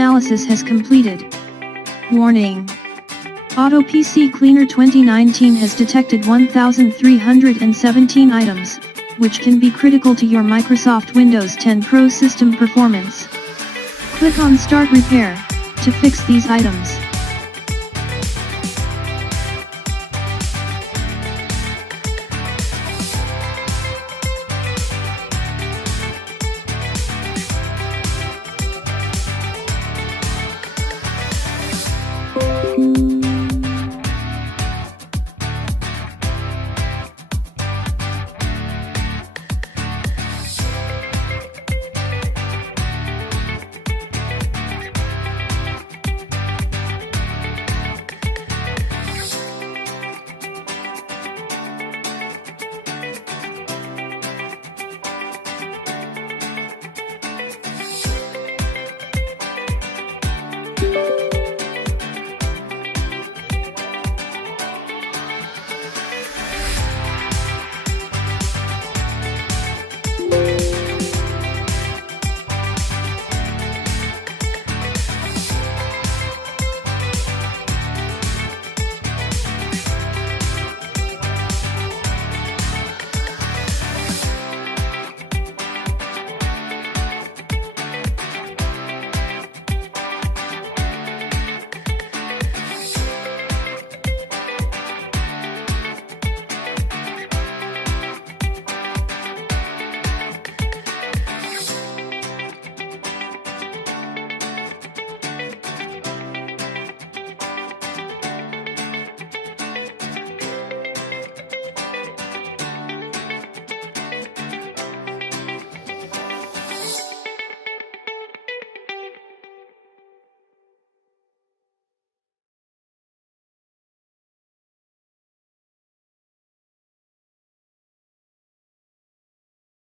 analysis has completed. Warning. Auto PC Cleaner 2019 has detected 1,317 items, which can be critical to your Microsoft Windows 10 Pro system performance. Click on Start Repair to fix these items.